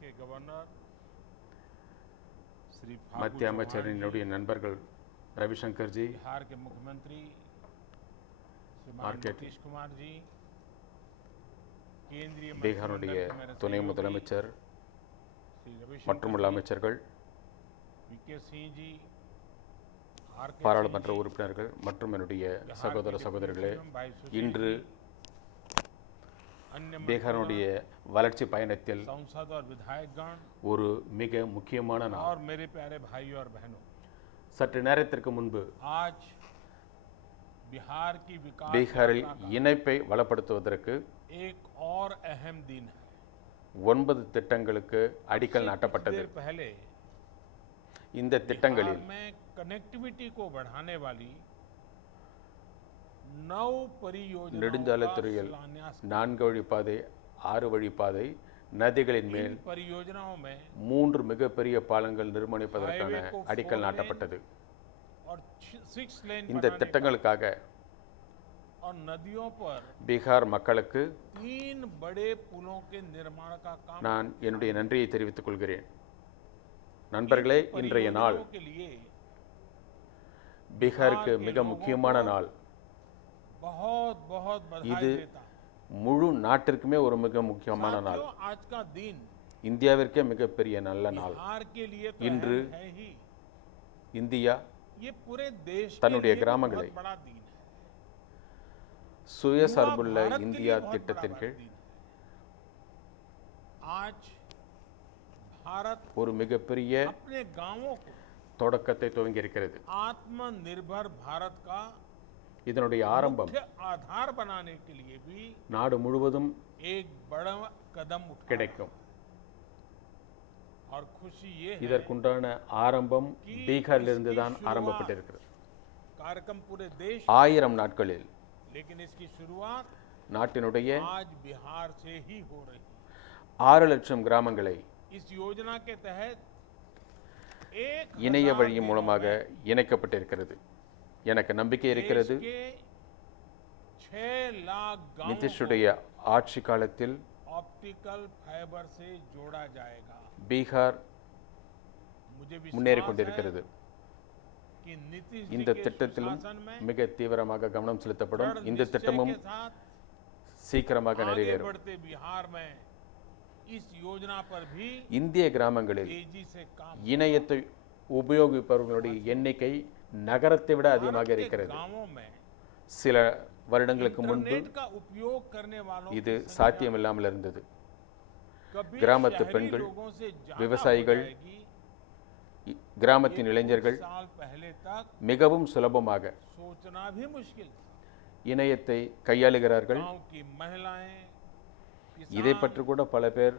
के गवर्नर श्री மத்திய அமைச்சரினுடைய நண்பர்கள் ரவிசங்கர் ஜி, बिहार के मुख्यमंत्री श्रीमान आर.के. नीतीश कुमार जी, केंद्रीय பீகாருடைய मंत्रिमंडल के मेरे துணை सहयोगी முதலமைச்சர் श्री रविशंकर மற்றுமுள்ள जी, அமைச்சர்கள், वी.के. सिंह जी, आर.के. பாராளுமன்ற सिंह जी, உறுப்பினர்கள் மற்றும் என்னுடைய बिहार சகோதர के சகோதரிகளே, डिप्टी सीएम भाई सुशील இன்று जी, अन्य பீகாருடைய मंत्रीगण, வளர்ச்சி பயணத்தில் सांसद और विधायकगण ஒரு மிக முக்கியமான நாள். और मेरे प्यारे भाइयों और बहनों, சற்று நேரத்திற்கு முன்பு आज बिहार की विकास பீகாரில் यात्रा का இணைப்பை வளப்படுத்துவதற்கு एक और अहम दिन है। 9 திட்டங்களுக்கு அடிக்கல் कुछ நாட்டப்பட்டது. देर पहले இந்த திட்டங்களில் बिहार में कनेक्टिविटी को बढ़ाने वाली 9 परियोजनाओं का நெடுஞ்சாலைத்துறையில் शिलान्यास 4 வழிப்பாதை, 6 வழிப்பாதை, நதிகளின் மேல் इन परियोजनाओं में 3 மிகப்பெரிய பாலங்கள் நிர்மாணிப்பதற்கான அடிக்கல் நாட்டப்பட்டது. और 6 लेन இந்த बनाने திட்டங்களுக்காக और नदियों पर பீகார் மக்களுக்கு 3 बड़े पुलों के निर्माण का काम நான் என்னுடைய நன்றியை தெரிவித்துக் கொள்கிறேன். நண்பர்களே, இன்றைய நாள் परियोजनाओं के लिए பீகாருக்கு மிக முக்கியமான நாள். बहुत बहुत बधाई இது देता हूं। முழு நாட்டிற்குமே ஒரு மிக முக்கியமான நாள். साथियों, आज का दिन இந்தியாவிற்கே மிகப்பெரிய நல்ல நாள். बिहार के लिए तो இன்று अहम है ही, இந்தியா ये पूरे देश के தன்னுடைய लिए भी கிராமங்களை बहुत बड़ा दिन है। சுயசார்புள்ள युवा भारत के இந்தியா लिए बहुत திட்டத்தின் बड़ा கீழ் दिन है। आज भारत ஒரு மிகப்பெரிய अपने गांवों को தொடக்கத்தை துவங்கி இருக்கிறது. आत्मनिर्भर भारत का இதனுடைய ஆரம்பம் मुख्य आधार बनाने के लिए भी நாடு முழுவதும் एक बड़ा कदम उठाया கிடைக்கும். और खुशी ये है இதற்குண்டான ஆரம்பம் பீகாரிலிருந்து தான் ஆரம்பப்பட்டிருக்கிறது. कार्यक्रम पूरे देश 1000 நாட்களில் लेकिन इसकी शुरुआत நாட்டினுடைய आज बिहार से ही हो रही है। 6 லட்சம் கிராமங்களை इस योजना के तहत இணைய வழி மூலமாக இணைக்கப்பட்டிருக்கிறது. எனக்கு நம்பிக்கை இருக்கிறது, 6 लाख गांवों நிதிஷுடைய ஆட்சி காலத்தில் ऑप्टिकल फाइबर से जोड़ा जाएगा। பீகார் मुझे முன்னேறி विश्वास है கொண்டிருக்கிறது. कि नीतीश जी இந்த के திட்டத்திலும் सुशासन में மிக தீவிரமாக கவனம் செலுத்தப்படும். दृढ़ இந்த निश्चय திட்டமும் के साथ சீக்கிரமாக आगे நிறைவேறும். बढ़ते बिहार में इस योजना पर भी இந்திய கிராமங்களில் तेजी से काम இணையத்தை உபயோகிப்பவர்களுடைய எண்ணிக்கை நகரத்தை விட அதிகமாக भारत के இருக்கிறது. गांवों में சில வருடங்களுக்கு முன்பு इंटरनेट का उपयोग करने वालों இது की संख्या சாத்தியமில்லாமல் இருந்தது. कभी கிராமத்து शहरी பெண்கள், लोगों से ज्यादा விவசாயிகள், हो जाएगी। கிராமத்தின் ये இளைஞர்கள் कुछ साल पहले तक மிகவும் சுலபமாக सोचना भी मुश्किल था। இணையத்தை கையாளுகிறார்கள். गांव की महिलाएं, இதை किसान பற்றி கூட பல பேர்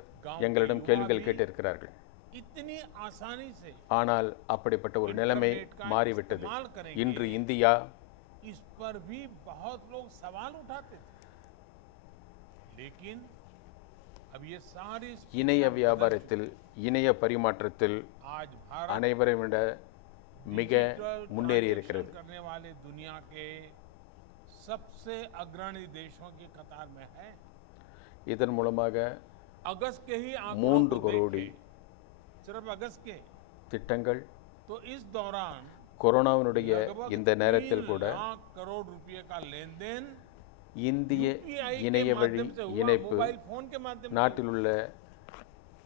எங்களிடம் கேள்விகள் கேட்டிருக்கிறார்கள். इतनी आसानी से ஆனால் அப்படிப்பட்ட ஒரு நிலைமை इंटरनेट का மாறிவிட்டது. इस्तेमाल करेंगे। இன்று இந்தியா इस पर भी बहुत लोग सवाल उठाते थे, लेकिन अब ये सारी இணைய வியாபாரத்தில், இணைய பரிமாற்றத்தில் आज भारत அனைவரை விட மிக डिजिटल முன்னேறி ट्रांजैक्शन இருக்கிறது. करने वाले दुनिया के सबसे अग्रणी देशों की कतार में है। இதன் மூலமாக अगस्त के ही आंकड़ों 3 को கோடி देखें, सिर्फ अगस्त के, திட்டங்கள் तो इस दौरान கொரோனாவினுடைய लगभग இந்த நேரத்தில் 3 கூட लाख करोड़ रुपए का लेन देन இந்திய UPI के இணைய வழி माध्यम से हुआ, இணைப்பு मोबाइल फोन के माध्यम से நாட்டில் உள்ள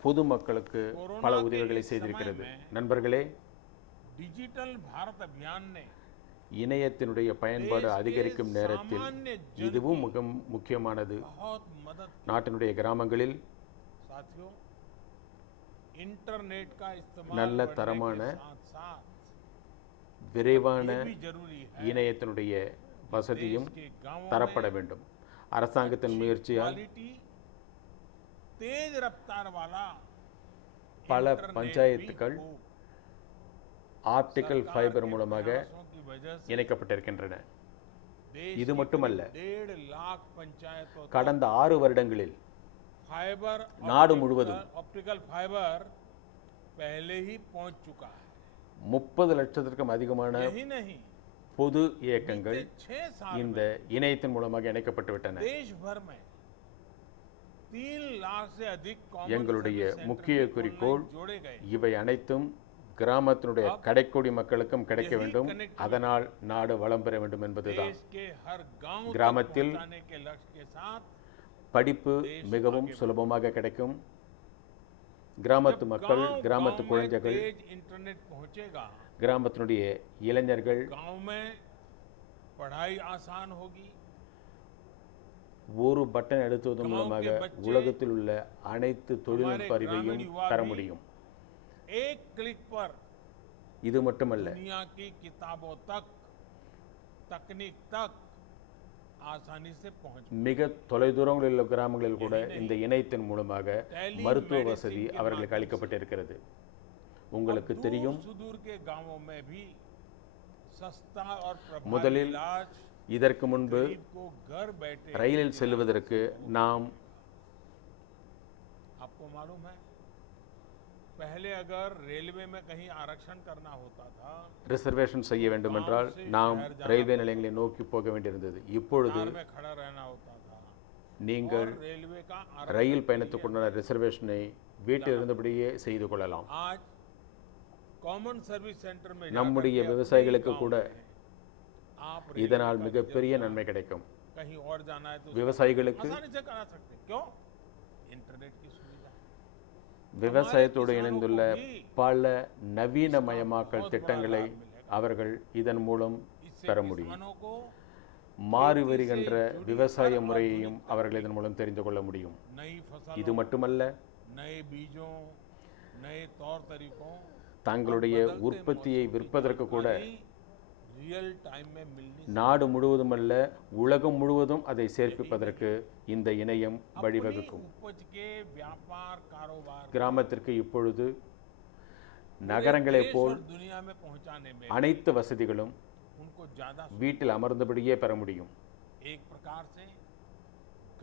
பொதுமக்களுக்கு பல உதவிகளை செய்திருக்கிறது. நண்பர்களே, डिजिटल भारत अभियान ने இணையத்தினுடைய பயன்பாடு அதிகரிக்கும் நேரத்தில் இதுவும் மிக முக்கியமானது. बहुत मदद நாட்டினுடைய கிராமங்களில் साथियों, इंटरनेट का इस्तेमाल நல்ல बढ़ने के தரமான साथ-साथ விரைவான ये भी जरूरी है இணையத்தினுடைய வசதியும் देश के गांवों தரப்பட में வேண்டும். அரசாங்கத்தின் முயற்சியால் क्वालिटी तेज रफ्तार वाला பல इंटरनेट பஞ்சாயத்துகள் भी हो। ஆப்டிக்கல் सरकार ஃபைபர் के மூலமாக प्रयासों की वजह से இணைக்கப்பட்டிருக்கின்றன. देश இது की மட்டுமல்ல, करीब 1.5 लाख पंचायतों तक கடந்த 6 வருடங்களில் फाइबर நாடு முழுவதும் ऑप्टिकल फाइबर पहले ही पहुंच चुका है। 30 லட்சத்திற்கும் அதிகமான यही नहीं, பொது இயக்கங்கள் बीते 6 साल இந்த இணையத்தின் மூலமாக இணைக்கப்பட்டு விட்டன. देश भर में 3 लाख से अधिक எங்களுடைய कॉमन सर्विस முக்கிய सेंटर भी குறிக்கோள் ऑनलाइन जोड़े गए। இவை அனைத்தும் கிராமத்தினுடைய கடைக்கோடி மக்களுக்கும் கிடைக்க வேண்டும், அதனால் நாடு வளம் பெற வேண்டும் என்பதுதான். देश के हर गांव तक கிராமத்தில் पहुंचाने के लक्ष्य के साथ படிப்பு மிகவும் சுலபமாக கிடைக்கும். கிராமத்து மக்கள், गांव கிராமத்து में குழந்தைகள், तेज इंटरनेट पहुंचेगा, கிராமத்தினுடைய இளைஞர்கள் गांव में पढ़ाई आसान होगी, ஒரு பட்டன் அழுத்துவதன் மூலமாக உலகத்தில் உள்ள அனைத்து தொழில்நுட்ப அறிவையும் பெற முடியும். एक क्लिक पर இது மட்டுமல்ல, दुनिया की किताबों तक, तकनीक तक आसानी से पहुंच। மிக தொலைதூரங்களில் உள்ள கிராமங்களில் கூட இந்த இணையத்தின் மூலமாக மருத்துவ வசதி அவர்களுக்கு அளிக்கப்பட்டிருக்கிறது. உங்களுக்கு தெரியும், सुदूर के गांवों में भी सस्ता और प्रभावी முதலில் इलाज இதற்கு முன்பு को घर बैठे। ரயிலில் செல்வதற்கு நாம் आपको मालूम है, पहले अगर रेलवे में कहीं आरक्षण करना होता था, ரிசர்வேஷன் செய்ய வேண்டும் என்றால் நாம் ரயில்வே நிலையங்களை நோக்கி போக வேண்டியிருந்தது. இப்பொழுது कार में खड़ा रहना होता था, நீங்கள் और रेलवे का ரயில் பயணத்துக்குண்டான ரிசர்வேஷனை வீட்டில் இருந்தபடியே செய்து கொள்ளலாம். आज कॉमन सर्विस सेंटर में நம்முடைய जाकर के விவசாயிகளுக்கு अपने கூட गांव में आप இதனால் மிகப்பெரிய நன்மை கிடைக்கும். कहीं और जाना है तो விவசாயிகளுக்கு आसानी से करा सकते हैं। क्यों? इंटरनेट की सुविधा। விவசாயத்தோடு இணைந்துள்ள பல நவீனமயமாக்கல் திட்டங்களை அவர்கள் இதன் மூலம் பெற முடியும். किसानों को மாறி வருகின்ற விவசாய முறையையும் அவர்கள் இதன் மூலம் தெரிந்து கொள்ள முடியும். नई फसल, இது மட்டுமல்ல, नए बीजों, नए तौर तरीकों தங்களுடைய உற்பத்தியை விற்பதற்கு கூட रियल टाइम में मिलनी, நாடு முழுவதுமல்ல உலகம் முழுவதும் அதை சேர்ப்பிப்பதற்கு இந்த இணையம் வழிவகுக்கும். उपज के व्यापार कारोबार கிராமத்திற்கு இப்பொழுது நகரங்களைப் போல் और दुनिया में पहुंचाने में அனைத்து வசதிகளும் उनको ज्यादा வீட்டில் அமர்ந்தபடியே பெற முடியும். एक प्रकार से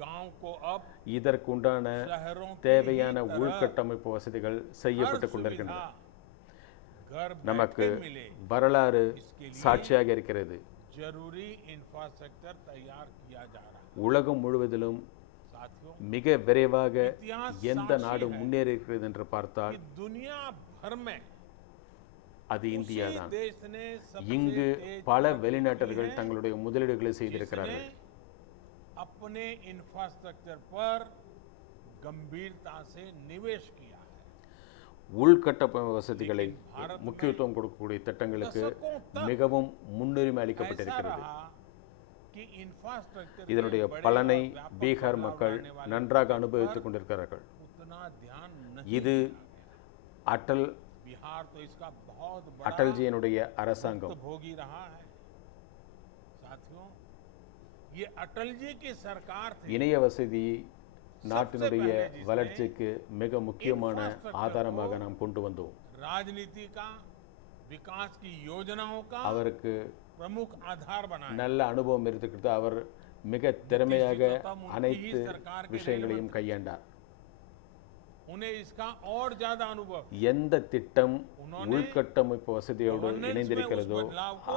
गांव को अब இதற்குண்டான शहरों की தேவையான உள்கட்டமைப்பு வசதிகள் செய்யப்பட்டுக் கொண்டிருக்கின்றன. घर நமக்கு बैठे मिले, வரலாறு சாட்சியாக இருக்கிறது. जरूरी इंफ्रास्ट्रक्चर तैयार किया जा रहा है। உலகம் முழுவதிலும் साथियों, மிக விரைவாக इतिहास எந்த साक्षी நாடு है முன்னேறி இருக்கிறது என்று பார்த்தால் कि दुनिया भर में அது இந்தியா उसी தான். देश ने सबसे இங்கு तेज பல तरक्की வெளிநாட்டர்கள் की है, தங்களுடைய முதலீடுகளை जिसने செய்திருக்கிறார்கள். अपने इंफ्रास्ट्रक्चर पर गंभीरता से निवेश किया है। உள்கட்டமைப்பு வசதிகளை முக்கியத்துவம் கொடுக்கக்கூடிய திட்டங்களுக்கு மிகவும் முன்னுரிமை ऐसा அளிக்கப்பட்டிருக்கிறது. रहा कि इंफ्रास्ट्रक्चर இதனுடைய பலனை பீகார் மக்கள் நன்றாக அனுபவித்துக் கொண்டிருக்கிறார்கள். उतना ध्यान नहीं। இது அட்டல் बिहार तो इसका बहुत बड़ा அட்டல்ஜியினுடைய அரசாங்கம். भोगी रहा है। साथियों, ये अटल जी की सरकार थी இணைய வசதி நாட்டினுடைய வளர்ச்சிக்கு மிக முக்கியமான ஆதாரமாக நாம் கொண்டு வந்தோம். राजनीति का, विकास की योजनाओं का அவருக்கு प्रमुख आधार बनाया। நல்ல அனுபவம் இருக்கிறது. அவர் மிக திறமையாக அனைத்து விஷயங்களையும் கையாண்டார். उन्हें इसका और ज्यादा अनुभव। எந்த திட்டம் உள்கட்டமைப்பு வசதியோடு இணைந்திருக்கிறதோ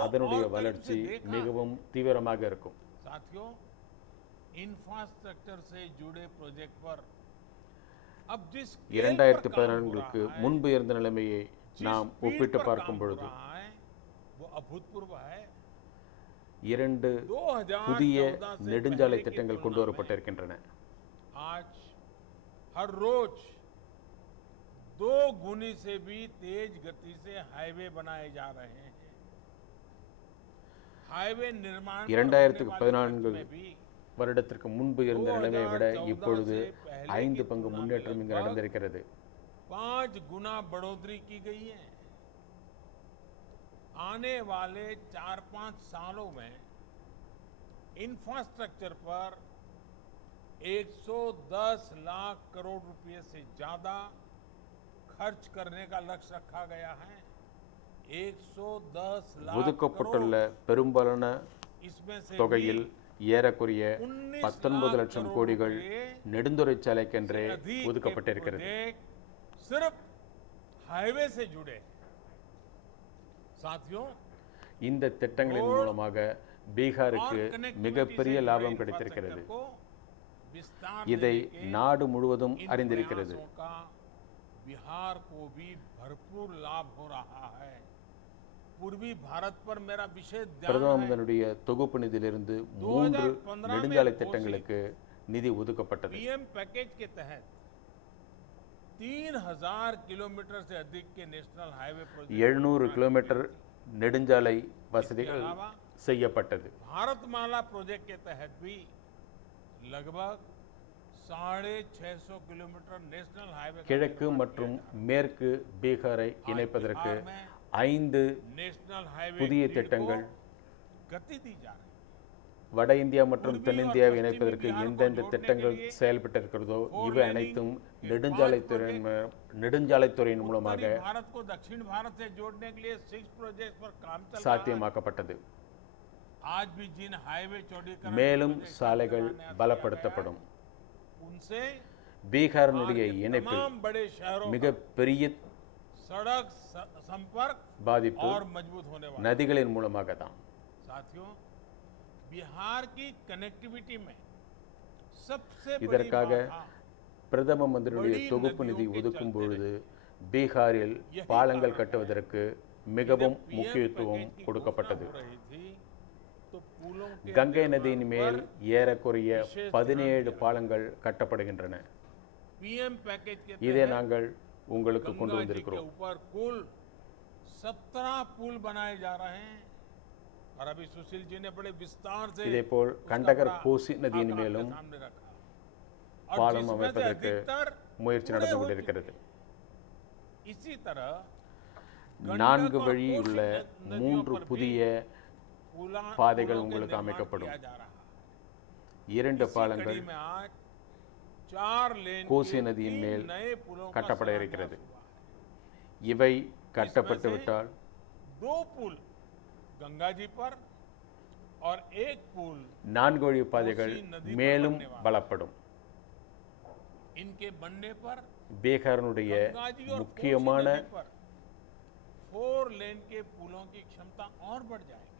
அதனுடைய வளர்ச்சி மிகவும் தீவிரமாக இருக்கும். साथियों, इंफ्रास्ट्रक्चर से जुड़े प्रोजेक्ट पर अब जिस scale पर काम हो 2014க்கு रहा है, முன்பு இருந்த நிலைமையை நாம் जिस ஒப்பிட்டு speed पर பார்க்கும் काम हो பொழுது रहा है, वो अभूतपूर्व है। 2 புதிய 2014 से நெடுஞ்சாலை पहले की திட்டங்கள் तुलना கொண்டு में வரப்பட்டிருக்கின்றன. आज हर रोज 2 गुनी से भी तेज गति से हाईवे बनाए जा रहे हैं। हाईवे निर्माण पर होने वाले 2014 खर्च में भी வருடத்திற்கு முன்பு இருந்த நிலைமையை விட இப்பொழுது 5 பங்கு முன்னேற்றம் இங்கு நடந்திருக்கிறது. 5 गुना बढ़ोतरी की गई है। आने वाले 4-5 सालों में इंफ्रास्ट्रक्चर पर 110 लाख करोड़ रुपए से ज्यादा खर्च करने का लक्ष्य रखा गया है। 110 लाख ஒதுக்கப்பட்டுள்ள பெரும்பாலான इसमें से தொகையில் ஏறக்குறைய 19 லட்சம் கோடிகள் நெடுந்துறைச்சாலைக்கென்றே अधिक ஒதுக்கப்பட்டிருக்கிறது. प्रोजेक्ट सिर्फ हाईवे से जुड़े। साथियों, இந்த திட்டங்களின் மூலமாக பீகாருக்கு மிகப்பெரிய லாபம் கிடைத்திருக்கிறது. विस्तार இதை देने के நாடு முழுவதும் इन அறிந்திருக்கிறது. प्रयासों का बिहार को भी भरपूर लाभ हो रहा है. पूर्वी भारत पर मेरा विशेष ध्यान பிரதம है. மந்திரியுடைய தொகுப்பு நிதியிலிருந்து 3 2015 நெடுஞ்சாலை में திட்டங்களுக்கு நிதி ஒதுக்கப்பட்டது. पीएम पैकेज के तहत 3000 किलोमीटर से अधिक के नेशनल हाईवे प्रोजेक्ट 700 கிலோமீட்டர் நெடுஞ்சாலை வசதிகள் செய்யப்பட்டது. भारतमाला प्रोजेक्ट के तहत भी लगभग 650 किलोमीटर नेशनल हाईवे கிழக்கு மற்றும் மேற்கு பீகாரை இணைப்பதற்கு 5 नेशनल हाईवे புதிய திட்டங்கள், गति दी जा रही है. வட இந்தியா மற்றும் தென்னிந்தியாவை இணைப்பதற்கு எந்தெந்த திட்டங்கள் செயல்பட்டிருக்கிறதோ இவை அனைத்தும் நெடுஞ்சாலைத்துறையின் மூலமாக भारत को दक्षिण भारत से जोड़ने के लिए 6 प्रोजेक्ट पर काम चल रहा है. சாத்தியமாக்கப்பட்டது. आज भी जिन हाईवे चौड़ीकरण மேலும் சாலைகள் பலப்படுத்தப்படும். उनसे பீகாரினுடைய இணைப்பு तमाम बड़े शहरों மிக பெரிய सड़क संपर्क பாதிப்பு और मजबूत होने वाला. நதிகளின் மூலமாக தான். साथियों, बिहार की कनेक्टिविटी में सबसे बड़ी இதற்காக बाधा பிரதம மந்திரியுடைய தொகுப்பு நிதி ஒதுக்கும் பொழுது பீகாரில் பாலங்கள் கட்டுவதற்கு மிகவும் முக்கியத்துவம் கொடுக்கப்பட்டது. तो पुलों के கங்கை நதியின் மேல் ஏறக்குறைய 17 பாலங்கள் கட்டப்படுகின்றன. पीएम पैकेज के இதை तहत நாங்கள் உங்களுக்கு கொண்டு गंगा जी के வந்திருக்கிறோம். ऊपर कुल 17 पुल बनाए जा रहे हैं. और अभी सुशील जी ने बड़े विस्तार से இதேபோல் उसका கண்டகர் बड़ा கோசி நதியின் आंकड़ा மேலும் आपके सामने रखा. और பாலம் जिसमें से அமைப்பதற்கு अधिकतर முயற்சி पूरे நடந்து हो கொண்டிருக்கிறது. चुके. इसी तरह 4 வழி உள்ள 3 புதிய பாதைகள் உங்களுக்கு அமைக்கப்படும். 2 பாலங்கள் கோசி நதியின் மேல் கட்டப்பட இருக்கிறது. இவை கட்டப்பட்டு விட்டால் 2 पुल गंगा जी पर और 1 पुल 4 வழி பாதைகள் மேலும் பலப்படும். इनके बनने पर பீகாரினுடைய गंगा जी और முக்கியமான कोसी नदी पर 4 लेन के पुलों की क्षमता और बढ़ जाएगी.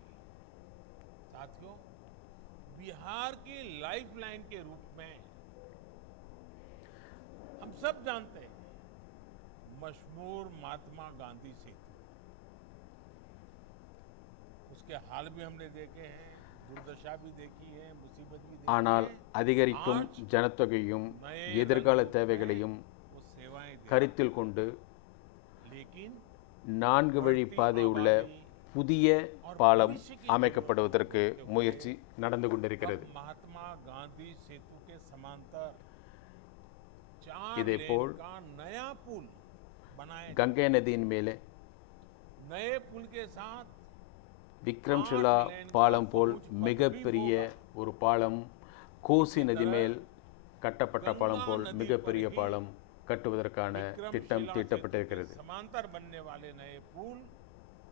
साथियों, बिहार की लाइफलाइन के रूप में हम सब जानते हैं मशहूर महात्मा गांधी सेतु. उसके हाल भी हमने देखे हैं, दुर्दशा भी देखी है, मुसीबत भी देखी ஆனால் है. அதிகரிக்கும் ஜனத்தொகையும் எதிர்கால தேவைகளையும் वो सेवाएं दे. கருத்தில் கொண்டு लेकिन 4 வழி பாதை உள்ள புதிய பாலம் அமைக்கப்படுவதற்கு முயற்சி நடந்து கொண்டிருக்கிறது. महात्मा गांधी सेतु के समांतर 4 இதேபோல் लेन का नया पुल बनाए. கங்கை நதியின் மேலே नए पुल के साथ விக்ரம்ஷிலா பாலம் போல் மிகப்பெரிய ஒரு பாலம், கோசி நதி மேல் கட்டப்பட்ட பாலம் போல் மிகப்பெரிய பாலம் கட்டுவதற்கான திட்டம் தீட்டப்பட்டிருக்கிறது. समांतर बनने वाले नए पुल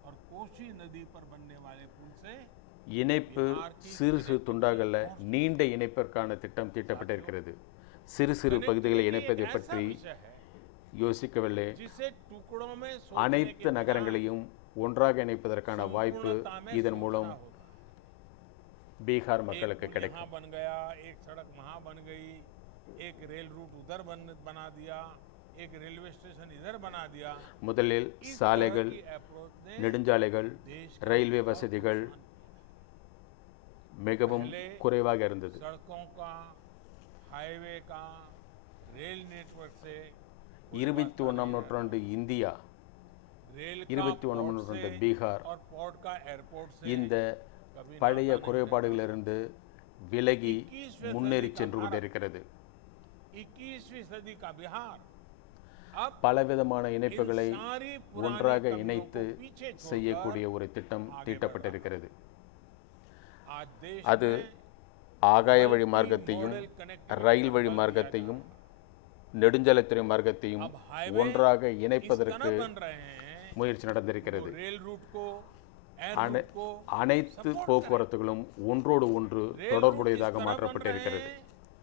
और कोसी नदी पर बनने वाले पुल से இணைப்பு சிறு சிறு துண்டாகல நீண்ட இணைப்பிற்கான திட்டம் தீட்டப்பட்டிருக்கிறது. சிறு சிறு பகுதிகளை இணைப்பதை பற்றி யோசிக்கவில்லை. जिसे टुकड़ों में அனைத்து நகரங்களையும் ஒன்றாக இணைப்பதற்கான வாய்ப்பு இதன் மூலம் பீகார் மக்களுக்கு கிடைக்கும். यहाँ बन गया, एक सड़क वहां बन गई, एक रेल रूट उधर बना दिया, एक रेलवे स्टेशन इधर बना दिया. முதலில் சாலைகள், நெடுஞ்சாலைகள், ரயில்வே வசதிகள் மிகவும் குறைவாக இருந்தது. सड़कों का, हाईवे का, रेल नेटवर्क से 21ஆம் நூற்றாண்டு இந்தியா, रेल 21ஆம் நூற்றாண்டு பீகார் और पोर्ट का एयरपोर्ट से இந்த பழைய குறைபாடுகளிலிருந்து விலகி முன்னேறி சென்று கொண்டிருக்கிறது. 21वीं सदी का बिहार अब பலவிதமான இணைப்புகளை सारी ஒன்றாக இணைத்து செய்யக்கூடிய ஒரு திட்டம் தீட்டப்பட்டிருக்கிறது. आज देश அது ஆகாய வழி மார்க்கத்தையும் ரயில் வழி மார்க்கத்தையும் நெடுஞ்சாலைத்துறை மார்க்கத்தையும் ஒன்றாக இணைப்பதற்கு बन रहे हैं. முயற்சி நடந்திருக்கிறது. रेल रूट को, एयर அனை- रूट को அனைத்து போக்குவரத்துகளும் ஒன்றோடு ஒன்று தொடர்புடையதாக மாற்றப்பட்டிருக்கிறது.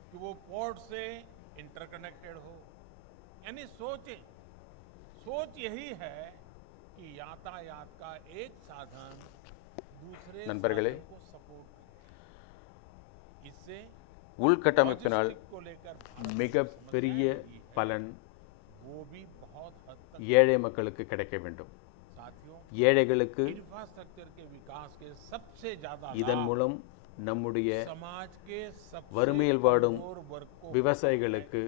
कि वो पोर्ट से इंटरकनेक्टेड हो. यानी सोच यही है कि यातायात का एक साधन दूसरे नண்பர்களே, साधन को सपोर्ट करे. इससे உள்கட்டமைப்பினால் को लेकर भारत மிகப்பெரிய பலன் वो भी बहुत हद तक ஏழை மக்களுக்கு கிடைக்க வேண்டும். साथियों ஏழைகளுக்கு इंफ्रास्ट्रक्चर के विकास के सबसे ज्यादा இதன் மூலம் நம்முடைய समाज के सबसे வறுமையில் வாடும் कमजोर वर्ग को விவசாயிகளுக்கு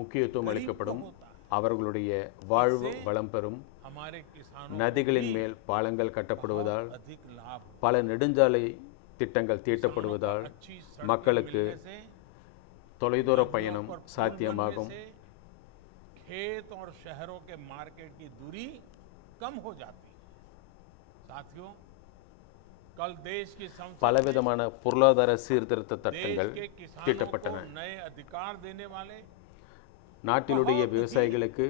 முக்கியத்துவம் அளிக்கப்படும். அவர்களுடைய வாழ்வு வளம் பெறும். हमारे किसानों நதிகளின் மேல் பாலங்கள் கட்டப்படுவதால், अधिक लाभ பல நெடுஞ்சாலை திட்டங்கள் தீட்டப்படுவதால் अच्छी सड़कें மக்களுக்கு मिलने से தொலைதூர பயணம் और पुल சாத்தியமாகும். बनने से खेत और शहरों के मार्केट की दूरी कम हो जाती है. साथियों कल देश की संसद பலவிதமான பொருளாதார சீர்திருத்த திட்டங்கள் देश के किसानों தீட்டப்பட்டன. को नए अधिकार देने वाले நாட்டிலுடைய விவசாயிகளுக்கு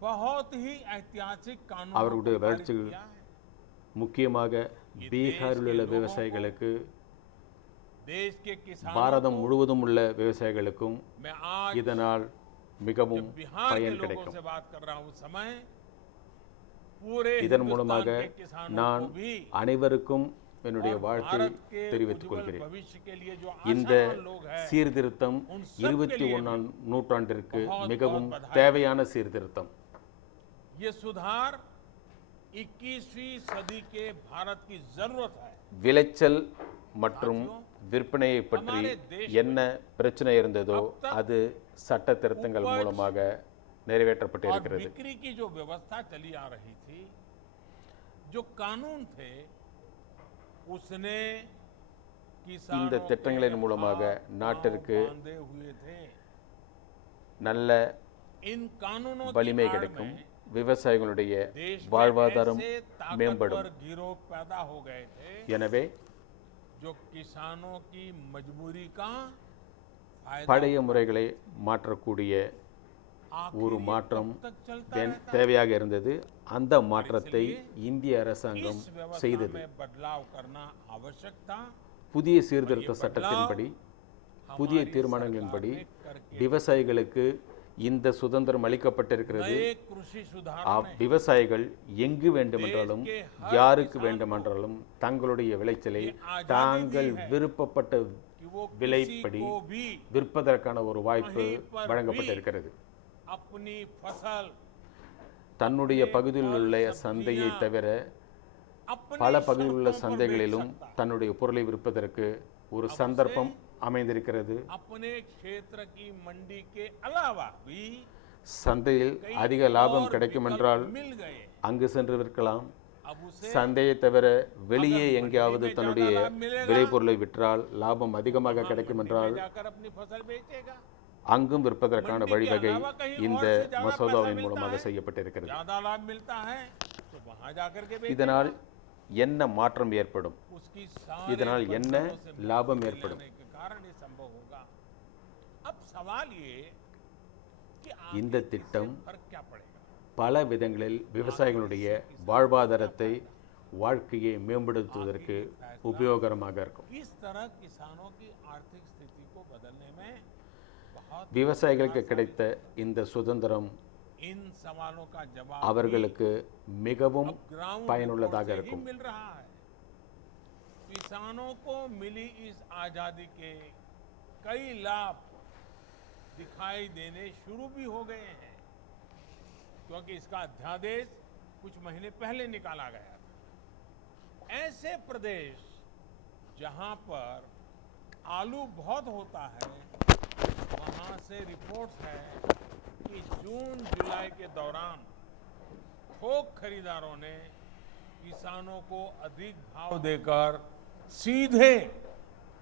बहुत ही ऐतिहासिक कानूनों அவர்களுடைய को पारित வளர்ச்சிக்கு किया है. முக்கியமாக பீகாரில் உள்ள விவசாயிகளுக்கு, देश के किसानों பாரதம் முழுவதும் உள்ள விவசாயிகளுக்கும் मैं आज இதனால் மிகவும் बिहार के பயன் लोगों கிடைக்கும். से बात कर रहा हूं उस समय पूरे இதன் हिंदुस्तान மூலமாக के किसानों நான் को भी அனைவருக்கும் என்னுடைய और வாழ்த்தை भारत के தெரிவித்துக் उज्जवल கொள்கிறேன். भविष्य के लिए जो இந்த आशावान लोग हैं சீர்திருத்தம் उन सब के 21ஆம் நூற்றாண்டிற்கு बहुत மிகவும் बधाई. தேவையான சீர்திருத்தம். ये सुधार 21वीं सदी के भारत की जरूरत है. விளைச்சல் மற்றும் விற்பனையை பற்றி என்ன பிரச்சனை இருந்ததோ அது சட்ட திருத்தங்கள் மூலமாக நிறைவேற்றப்பட்டு और இருக்கிறது. बिक्री की जो व्यवस्था चली आ रही थी, जो कानून थे, उसने இந்த किसानों திட்டங்களின் के மூலமாக हाथ நாட்டிற்கு बांधे हुए थे. நல்ல इन कानूनों की வலிமை आड़ கிடைக்கும். में விவசாயிகளுடைய देश में வாழ்வாதாரம் ऐसे ताकतवर மேம்படும். गिरोह पैदा हो गए थे எனவே जो किसानों की मजबूरी का फायदा பழைய முறைகளை மாற்றக்கூடிய आखिर ஒரு ये மாற்றம் कब तक चलता தே- रहता है? தேவையாக இருந்தது. அந்த மாற்றத்தை இந்திய அரசாங்கம் इस व्यवस्था செய்தது. में बदलाव करना आवश्यक था. புதிய சீர்திருத்த சட்டத்தின்படி, புதிய தீர்மானங்களின்படி விவசாயிகளுக்கு இந்த சுதந்திரம் அளிக்கப்பட்டிருக்கிறது. नए कृषि सुधारों ने விவசாயிகள் எங்கு வேண்டுமென்றாலும் யாருக்கு வேண்டுமென்றாலும் தங்களுடைய விளைச்சலை தாங்கள் விருப்பப்பட்ட कि वो விலைப்படி किसी को भी விற்பதற்கான ஒரு வாய்ப்பு வழங்கப்பட்டிருக்கிறது. अपनी फसल தன்னுடைய பகுதியில் உள்ள சந்தையை தவிர अपनी பல பகுதியில் உள்ள सड़कों पर சந்தைகளிலும் बेच सकता है. தன்னுடைய பொருளை விற்பதற்கு ஒரு சந்தர்ப்பம் அமைந்திருக்கிறது. अपने क्षेत्र की मंडी के अलावा भी சந்தையில் कई அதிக லாபம் और கிடைக்கும் विकल्प என்றால் मिल गए. அங்கு சென்று விற்கலாம். अब उसे சந்தையை தவிர வெளியே अगर எங்கேயாவது मंडी में தன்னுடைய ज्यादा लाभ मिलेगा, விளைபொருளை விற்றால் லாபம் அதிகமாக वहाँ கிடைக்கும் मंडी என்றால் में जाकर अपनी फसल बेचेगा. அங்கும் விற்பதற்கான मंडी के வழிவகை अलावा कहीं இந்த और से ज्यादा மசோதாவின் पैसा மூலமாக मिलता है, செய்யப்பட்டிருக்கிறது. ज्यादा लाभ मिलता है तो वहां जाकर के இதனால் बेचेगा. என்ன மாற்றம் ஏற்படும்? उसकी सारे இதனால் என்ன बंधनों से லாபம் मुक्ति ஏற்படும்? दिलाने के कारण ये संभव होगा. अब सवाल ये कि இந்த आगे திட்டம் इससे फर्क क्या पड़ेगा? பல விதங்களில் விவசாயிகளுடைய வாழ்வாதாரத்தை, வாழ்க்கையை மேம்படுத்துவதற்கு உபயோகரமாக இருக்கும். किस तरह किसानों की आर्थिक स्थिति को बदलने में बहुत விவசாயிகளுக்கு கிடைத்த இந்த சுதந்திரம் इन सवालों का जवाब அவர்களுக்கு மிகவும் ग्राउंड பயனுள்ளதாக रिपोर्ट से ही இருக்கும். मिल रहा है. किसानों को मिली इस आजादी के कई लाभ दिखाई देने शुरू भी हो गए हैं, क्योंकि इसका अध्यादेश कुछ महीने पहले निकाला गया था. ऐसे प्रदेश जहां पर आलू बहुत होता है, वहां से रिपोर्ट्स है कि जून जुलाई के दौरान थोक खरीदारों ने किसानों को अधिक भाव देकर सीधे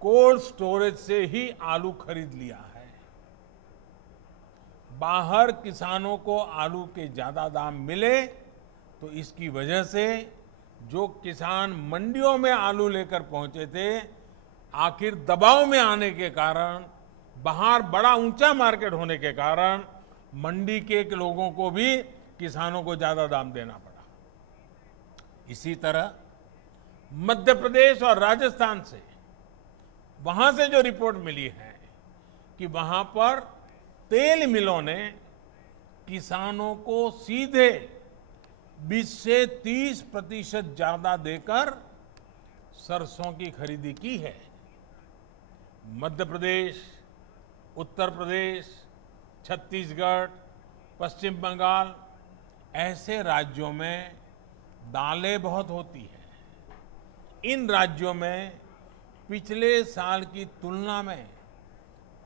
कोल्ड स्टोरेज से ही आलू खरीद लिया है. बाहर किसानों को आलू के ज्यादा दाम मिले तो इसकी वजह से जो किसान मंडियों में आलू लेकर पहुंचे थे, आखिर दबाव में आने के कारण, बाहर बड़ा ऊंचा मार्केट होने के कारण मंडी के लोगों को भी किसानों को ज्यादा दाम देना पड़ा. इसी तरह मध्य प्रदेश और राजस्थान से, वहां से जो रिपोर्ट मिली है कि वहां पर तेल मिलों ने किसानों को सीधे 20 से 30% ज्यादा देकर सरसों की खरीदी की है. मध्य प्रदेश, उत्तर प्रदेश, छत्तीसगढ़, पश्चिम बंगाल ऐसे राज्यों में दालें बहुत होती हैं। इन राज्यों में पिछले साल की तुलना में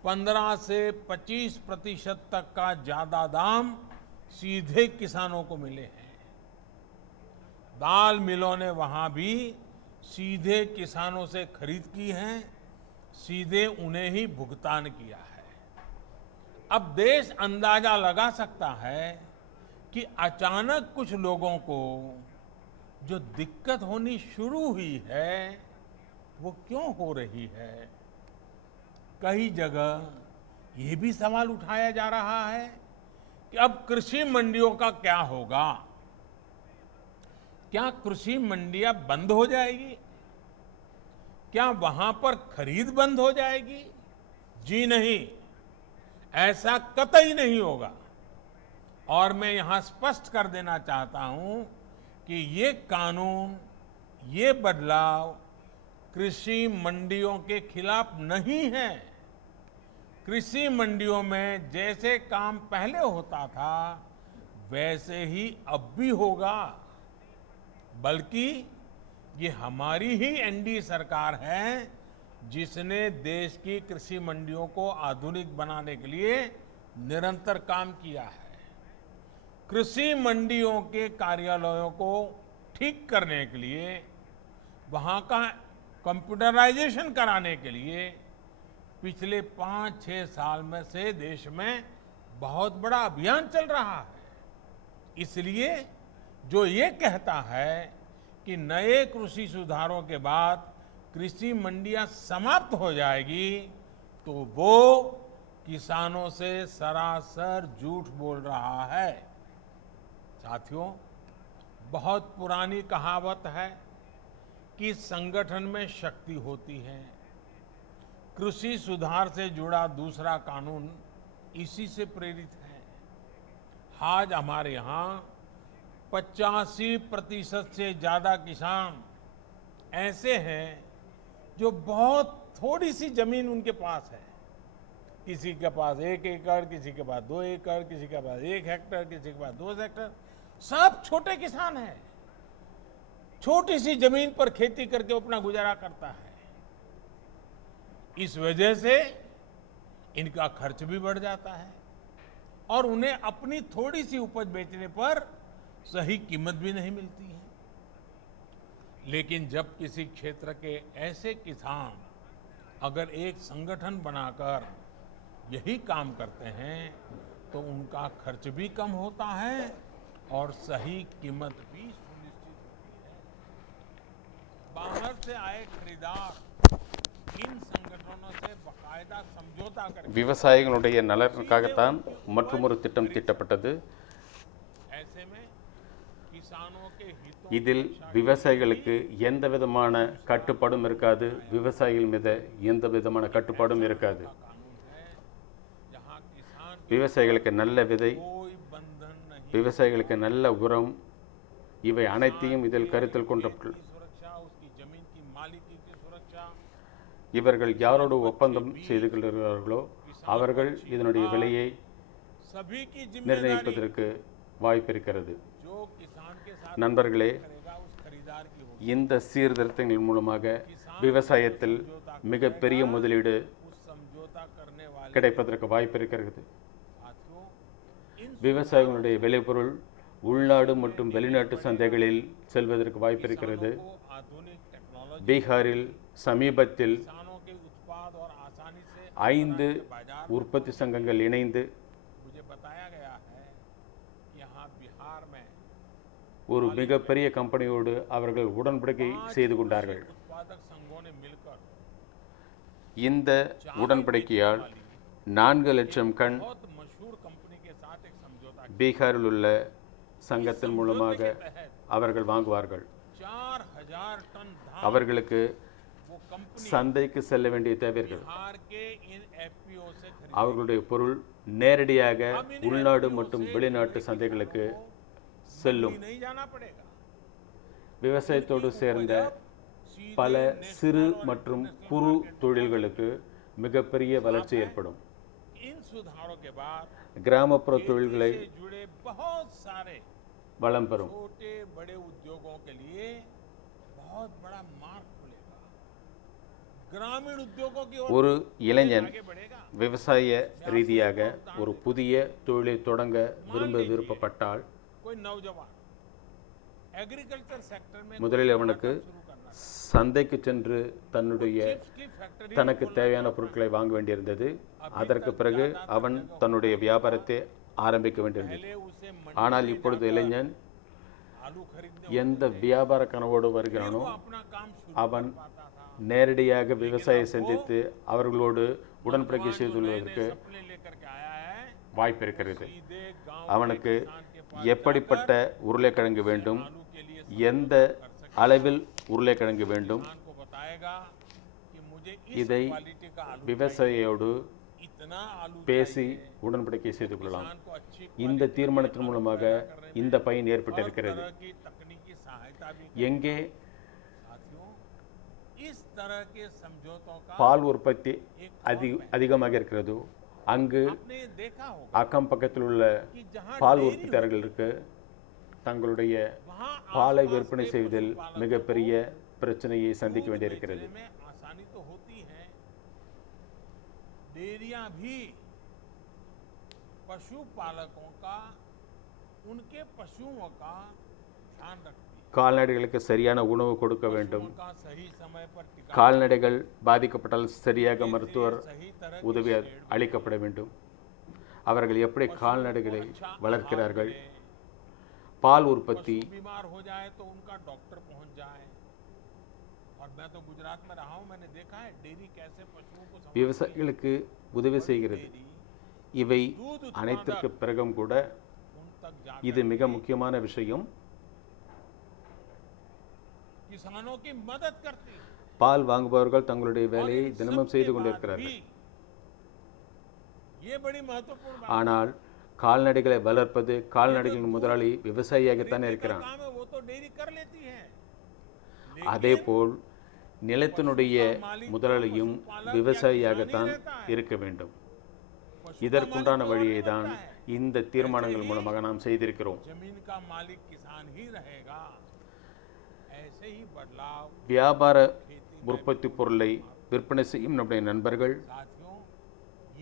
15 से 25% तक का ज्यादा दाम सीधे किसानों को मिले हैं। दाल मिलों ने वहां भी सीधे किसानों से खरीद की है, सीधे उन्हें ही भुगतान किया है। अब देश अंदाजा लगा सकता है कि अचानक कुछ लोगों को जो दिक्कत होनी शुरू हुई है वो क्यों हो रही है। कई जगह ये भी सवाल उठाया जा रहा है कि अब कृषि मंडियों का क्या होगा। क्या कृषि मंडियां बंद हो जाएगी? क्या वहां पर खरीद बंद हो जाएगी? जी नहीं, ऐसा कतई नहीं होगा। और मैं यहां स्पष्ट कर देना चाहता हूं कि ये कानून, ये बदलाव कृषि मंडियों के खिलाफ नहीं है। कृषि मंडियों में जैसे काम पहले होता था वैसे ही अब भी होगा। बल्कि ये हमारी ही एनडीए सरकार है जिसने देश की कृषि मंडियों को आधुनिक बनाने के लिए निरंतर काम किया है। कृषि मंडियों के कार्यालयों को ठीक करने के लिए, वहां का कंप्यूटराइजेशन कराने के लिए पिछले 5-6 साल में से देश में बहुत बड़ा अभियान चल रहा है। इसलिए जो ये कहता है कि नए कृषि सुधारों के बाद कृषि मंडियां समाप्त हो जाएगी, तो वो किसानों से सरासर झूठ बोल रहा है। साथियों, बहुत पुरानी कहावत है कि संगठन में शक्ति होती है। कृषि सुधार से जुड़ा दूसरा कानून इसी से प्रेरित है। आज हमारे यहाँ 85% से ज्यादा किसान ऐसे हैं जो बहुत थोड़ी सी जमीन उनके पास है। किसी के पास 1 एकड़, किसी के पास 2 एकड़, किसी के पास 1 हेक्टेयर, किसी के पास 2 हेक्टेयर। सब छोटे किसान हैं। छोटी सी जमीन पर खेती करके अपना गुजारा करता है। इस वजह से इनका खर्च भी बढ़ जाता है और उन्हें अपनी थोड़ी सी उपज बेचने पर सही कीमत भी नहीं मिलती है। लेकिन जब किसी क्षेत्र के ऐसे किसान अगर एक संगठन बनाकर यही काम करते हैं तो उनका खर्च भी कम होता है और सही कीमत भी सुनिश्चित होती है। बाहर से आए खरीदार इन संगठनों से बकायदा समझौता करके விவசாயிகளுடைய நலனுக்காகத்தான் மற்றொரு திட்டம் தீட்டப்பட்டது. ऐसे में किसानों के हितों இதில் விவசாயிகளுக்கு எந்த விதமான கட்டுப்பாடும் இருக்காது. விவசாயிகள் மீது எந்த விதமான கட்டுப்பாடும் இருக்காது. जहां किसान விவசாயிகளுக்கு நல்ல விதை, कोई बंधन नहीं, விவசாயிகளுக்கு நல்ல உரம், இவை அனைத்தையும் இதில் கருத்தில் கொண்டப்பட்டு की सुरक्षा, उसकी जमीन की मालिकी की सुरक्षा, இவர்கள் யாரோடு ஒப்பந்தம் செய்து கொள்கிறார்களோ அவர்கள் இதனுடைய விலையை सभी की जिम्मेदारी நிர்ணயிப்பதற்கு வாய்ப்பு இருக்கிறது. जो किसान के साथ நண்பர்களே, करेगा उस खरीदार की होगी। இந்த சீர்திருத்தங்கள் மூலமாக விவசாயத்தில் மிகப்பெரிய முதலீடு उस समझौता करने वाले கிடைப்பதற்கு வாய்ப்பு இருக்கிறது. साथियों, इन விவசாயிகளுடைய விளைபொருள் உள்நாடு மற்றும் வெளிநாட்டு சந்தைகளில் செல்வதற்கு வாய்ப்பு இருக்கிறது. को आधुनिक टेक्नोलॉजी பீகாரில் சமீபத்தில் किसानों के उत्पाद और आसानी से 5 बाजार உற்பத்தி சங்கங்கள் இணைந்து मुझे बताया गया है कि यहाँ बिहार में ஒரு மிகப்பெரிய கம்பெனியோடு அவர்கள் உடன்படிக்கை செய்து கொண்டார்கள். उत्पादक संघों ने मिलकर இந்த உடன்படிக்கையால் 4 லட்சம் டன் बहुत मशहूर कंपनी के साथ एक समझौता किया। பீகாரில் உள்ள சங்கத்தின் மூலமாக அவர்கள் வாங்குவார்கள். 4000 टन धान அவர்களுக்கு वो कंपनी சந்தைக்கு செல்ல வேண்டிய தேவைகள். बिहार के इन एफपीओ से खरीदी। அவர்களுடைய பொருள் நேரடியாக உள்நாடு மற்றும் வெளிநாட்டு சந்தைகளுக்கு செல்லும். नहीं जाना पड़ेगा। விவசாயத்தோடு சேர்ந்த பல சிறு மற்றும் குறு தொழில்களுக்கு மிகப்பெரிய வளர்ச்சி ஏற்படும். इन सुधारों के बाद கிராமப்புற खेती தொழில்களை से जुड़े बहुत सारे வளம் பெறும். छोटे बड़े उद्योगों के लिए बहुत बड़ा मार्ग खुलेगा. ग्रामीण उद्योगों की ओर ஒரு இளைஞன் आगे बढ़ेगा. விவசாய ரீதியாக ஒரு புதிய தொழிலை தொடங்க விருப்பப்பட்டால் कोई नौजवान एग्रीकल्चर सेक्टर में முதலில் அவனுக்கு शुरू करना சந்தைக்கு சென்று தன்னுடைய चिप्स की फैक्ट्री தனக்கு தேவையான பொருட்களை வாங்க வேண்டியிருந்தது. அதற்கு பிறகு அவன் தன்னுடைய வியாபாரத்தை ஆரம்பிக்க வேண்டியிருந்தது. पहले उसे ஆனால் இப்பொழுது இளைஞன் आलू खरीदने எந்த வியாபார கனவோடு வருகிறானோ वो अपना काम शुरू அவன் पाता था. நேரடியாக விவசாயம் சந்தித்து அவர்களோடு உடன்படிக்கை செய்துள்ளதற்கு सपने लेकर के आया है வாய்ப்பு இருக்கிறது. सीधे गांव அவனுக்கு किसान के पास எப்படிப்பட்ட உருளைக்கிழங்கு வேண்டும், आलू के लिए எந்த அளவில் உருளைக்கிழங்கு வேண்டும், किसान को बताएगा कि मुझे इस இதை क्वालिटी का आलू விவசாயியோடு इतना आलू பேசி உடன்படிக்கை செய்து கொள்ளலாம். किसान को अच्छी இந்த தீர்மானத்தின் மூலமாக இந்த பயன் ஏற்பட்டிருக்கிறது. तरह की तकनीकी सहायता भी எங்கே साथियों इस तरह के समझौतों का பால் உற்பத்தி அதிகமாக இருக்கிறதோ அங்கு आपने देखा होगा அக்கம் பக்கத்தில் உள்ள कि जहां பால் உற்பத்தியாளர்களுக்கு தங்களுடைய वहां பாலை விற்பனை செய்வதில் மிகப்பெரிய பிரச்சனையை சந்திக்க வேண்டியிருக்கிறது. में आसानी तो होती है. डेयरियां भी पशुपालकों का उनके पशुओं का ध्यान रखती है. கால்நடைகளுக்கு சரியான உணவு கொடுக்க வேண்டும். उनका सही समय पर टीका கால்நடைகள் பாதிக்கப்பட்டால் சரியாக மருத்துவர் सही तरह உதவி அளிக்கப்பட வேண்டும். அவர்கள் எப்படி கால்நடைகளை வளர்க்கிறார்கள், பால் உற்பத்தி बीमार हो जाए तो उनका डॉक्टर पहुंच जाए. और मैं तो गुजरात में रहा हूं, मैंने देखा है डेयरी कैसे पशुओं को संभालती है. விவசாயிகளுக்கு உதவி செய்கிறது. இவை அனைத்திற்கு பிறகும் கூட उन तक जा இது மிக முக்கியமான விஷயம். किसानों की मदद करती है. பால் வாங்குபவர்கள் தங்களுடைய வேலையை और इन தினமும் सब செய்து के கொண்டிருக்கிறார்கள். बाद भी ये बड़ी महत्वपूर्ण बात ஆனால் கால்நடைகளை வளர்ப்பது கால்நடைகளின் முதலாளி விவசாயியாகத்தான் இருக்கிறான். काम है, वो तो डेयरी कर लेती है. அதேபோல் நிலத்தினுடைய முதலாளியும் விவசாயியாகத்தான் இருக்க வேண்டும். இதற்குண்டான வழியை தான் இந்த தீர்மானங்கள் மூலமாக நாம் செய்திருக்கிறோம். जमीन का मालिक किसान ही रहेगा. ऐसे ही बदलाव வியாபார உற்பத்தி பொருளை விற்பனை செய்யும் நம்முடைய நண்பர்கள் साथियों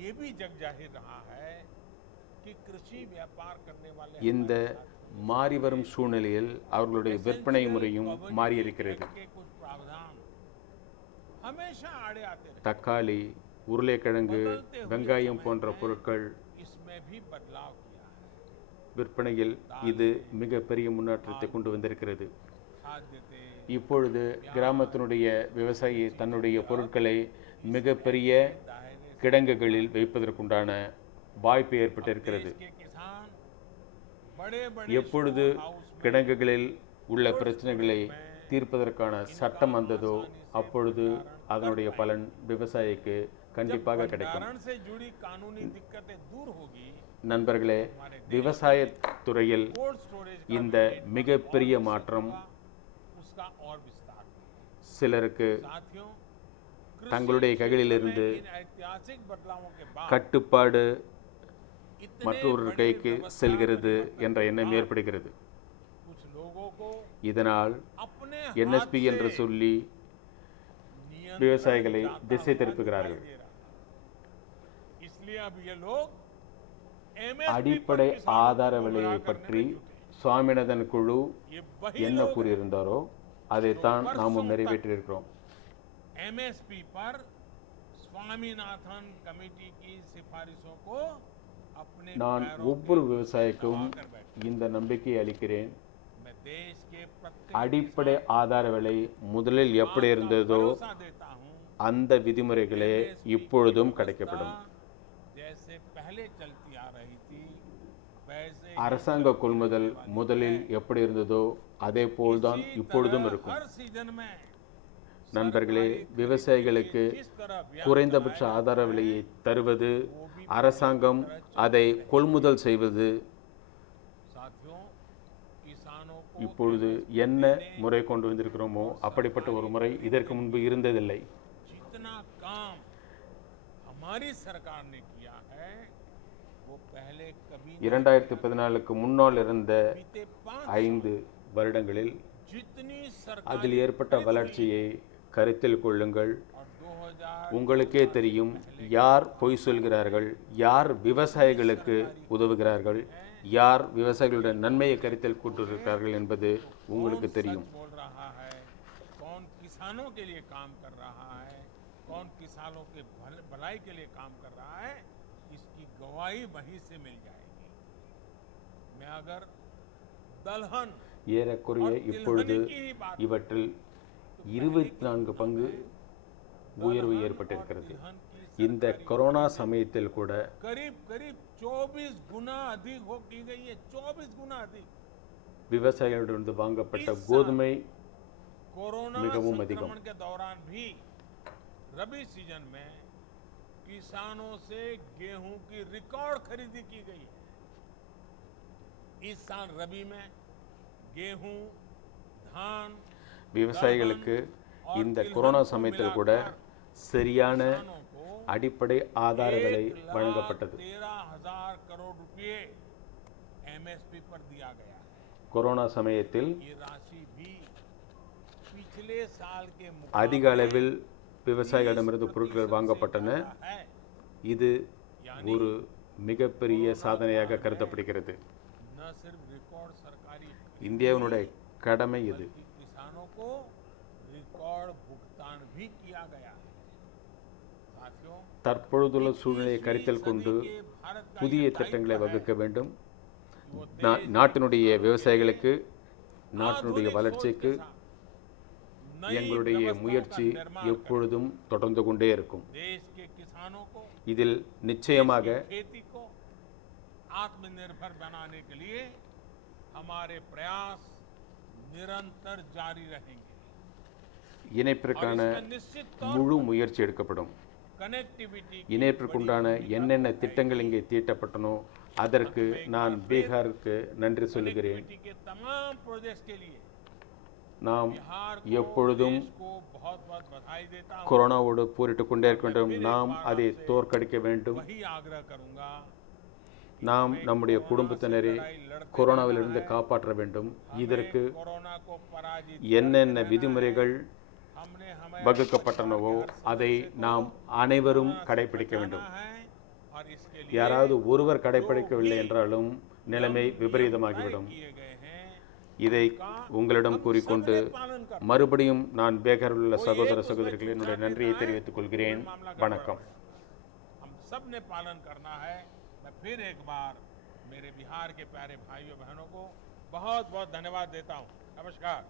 ये भी जग जाहिर रहा है कि कृषि व्यापार करने वाले இந்த மாறி வரும் சூழ்நிலையில் அவர்களுடைய விற்பனை முறையும் மாறியிருக்கிறது. के कुछ प्रावधान हमेशा आड़े आते रहे. தக்காளி, உருளைக்கிழங்கு, வெங்காயம் போன்ற பொருட்கள் इसमें भी बदलाव किया है. விற்பனையில் இது மிகப்பெரிய முன்னேற்றத்தை கொண்டு வந்திருக்கிறது. खाद्य तेल இப்பொழுது கிராமத்தினுடைய விவசாயி தன்னுடைய பொருட்களை மிகப்பெரிய கிடங்குகளில் வைப்பதற்குண்டான வாய்ப்பு ஏற்பட்டிருக்கிறது. के किसान बड़े बड़े எப்பொழுது கிடங்குகளில் உள்ள பிரச்சனைகளை தீர்ப்பதற்கான சட்டம் வந்ததோ அப்பொழுது அதனுடைய பலன் விவசாயிக்கு கண்டிப்பாக கிடைக்கும். भंडारण से जुड़ी कानूनी दिक्कतें दूर होगी. நண்பர்களே, விவசாய துறையில் कोल्ड स्टोरेज இந்த மிகப்பெரிய மாற்றம் उसका और विस्तार होगा. சிலருக்கு साथियों தங்களுடைய கைகளிலிருந்து इन ऐतिहासिक बदलावों के बाद கட்டுப்பாடு इतने மற்றொரு கைக்கு செல்கிறது என்ற எண்ணம் ஏற்படுகிறது. कुछ लोगों को இதனால் अपने என்எஸ்பி என்று சொல்லி விவசாயிகளை திசை திருப்புகிறார்கள். इसलिए अब ये लोग அடிப்படை ஆதார விலையை பற்றி சுவாமிநாதன் குழு ये वही என்ன கூறியிருந்தாரோ அதைத்தான் நாமும் நிறைவேற்றியிருக்கிறோம். एमएसपी पर स्वामीनाथन कमेटी की सिफारिशों को अपने நான் ஒவ்வொரு விவசாயிக்கும் இந்த நம்பிக்கையை அளிக்கிறேன். मैं देश के प्रत्येक அடிப்படை ஆதார விலை முதலில் எப்படி இருந்ததோ भरोसा देता हूं அந்த விதிமுறைகளே இப்பொழுதும் கிடைக்கப்படும். जैसे पहले चलती आ रही थी वैसे அரசாங்க கொள்முதல் முதலில் எப்படி இருந்ததோ அதே போல்தான் இப்பொழுதும் இருக்கும். हर सीजन में நண்பர்களே, விவசாயிகளுக்கு इस तरह குறைந்தபட்ச ஆதார விலையை தருவது, அரசாங்கம் அதை கொள்முதல் செய்வது साथियों किसानों को இப்பொழுது என்ன முறை கொண்டு வந்திருக்கிறோமோ அப்படிப்பட்ட ஒரு முறை இதற்கு முன்பு இருந்ததில்லை. जितना काम हमारी सरकार ने किया है वो पहले कभी नहीं 2014க்கு முன்னால் இருந்த बीते 5 5 வருடங்களில் जितनी அதில் सरकारी ஏற்பட்ட வளர்ச்சியை கருத்தில் கொள்ளுங்கள். और 2000 உங்களுக்கே தெரியும் யார் பொய் சொல்கிறார்கள், யார் விவசாயிகளுக்கு உதவுகிறார்கள், யார் விவசாயிகளுடைய நன்மையை கருத்தில் கொண்டிருக்கிறார்கள் என்பது உங்களுக்கு தெரியும். बोल रहा है, कौन किसानों के लिए काम कर रहा है, कौन किसानों के भलाई के लिए काम कर रहा है, इसकी गवाही वहीं से मिल जाएगी. मैं अगर दलहन ஏறக்குறைய இப்பொழுது இவற்றில் 24 பங்கு உயர்வு ஏற்பட்டிருக்கிறது. இந்த கொரோனா சமயத்தில் கூட करीब करीब 24 गुना अधिक हो की गई है. 24 गुना अधिक விவசாயிகளிடமிருந்து வாங்கப்பட்ட கோதுமை कोरोना மிகவும் அதிகம். संक्रमण के दौरान भी रबी सीजन में किसानों से गेहूं की रिकॉर्ड खरीदी की गई है. इस साल रबी में गेहूं, धान, விவசாயிகளுக்கு இந்த கொரோனா சமயத்தில் கூட சரியான किसानों को அடிப்படை ஆதார விலை 1,13,000 வழங்கப்பட்டது. करोड़ रुपए एमएसपी पर दिया गया है. கொரோனா சமயத்தில் ये राशि भी पिछले साल के அதிக அளவில் விவசாயிகளிடமிருந்து பொருட்கள் வாங்கப்பட்டன. है. இது ஒரு மிகப்பெரிய சாதனையாக கருதப்படுகிறது. न सिर्फ रिकॉर्ड सरकारी இந்தியாவினுடைய கடமை இது. बल्कि किसानों को रिकॉर्ड भुगतान भी किया गया है. साथियों, தற்பொழுதுள்ள சூழ்நிலையை கருத்தில் கொண்டு भारत का புதிய திட்டங்களை வகுக்க வேண்டும். वो நாட்டினுடைய விவசாயிகளுக்கு, நாட்டினுடைய आधुनिक வளர்ச்சிக்கு सोच के साथ नई எங்களுடைய व्यवस्थाओं का முயற்சி निर्माण எப்பொழுதும் தொடர்ந்து கொண்டே இருக்கும். देश के किसानों को, இதில் நிச்சயமாக खेती को आत्मनिर्भर बनाने के लिए हमारे प्रयास निरंतर जारी रहेंगे. இணைப்பிற்கான और इसमें निश्चित तौर முழு मुயற்சி எடுக்கப்படும். कनेक्टिविटी இணைப்பிற்குண்டான என்னென்ன திட்டங்கள் இங்கே தீட்டப்பட்டனோ அதற்கு நான் பீகாருக்கு நன்றி சொல்கிறேன். के तमाम प्रोजेक्ट्स के लिए நாம் बिहार எப்பொழுதும் को बहुत बहुत बधाई देता हूं. கொரோனாவோடு போரிட்டு கொண்டே இருக்க வேண்டும். நாம் அதை தோற்கடிக்க வேண்டும். वही आग्रह करूंगा, நாம் நம்முடைய குடும்பத்தினரை கொரோனாவிலிருந்து காப்பாற்ற வேண்டும். இதற்கு कोरोना को पराजित என்னென்ன விதிமுறைகள் हमने हमें வகுக்கப்பட்டனவோ அதை நாம் அனைவரும் கடைபிடிக்க வேண்டும். है और इसके लिए யாராவது ஒருவர் கடைபிடிக்கவில்லை என்றாலும் நிலைமை விபரீதமாகிவிடும். किए गए हैं இதை உங்களிடம் கூறிக்கொண்டு पालन कर. மறுபடியும் நான் பேகரில் உள்ள சகோதர சகோதரிகளே என்னுடைய நன்றியை தெரிவித்துக் கொள்கிறேன். வணக்கம். हम सब ने पालन करना है. मैं फिर एक बार मेरे बिहार के प्यारे भाइयों बहनों को बहुत बहुत धन्यवाद देता हूं. नमस्कार.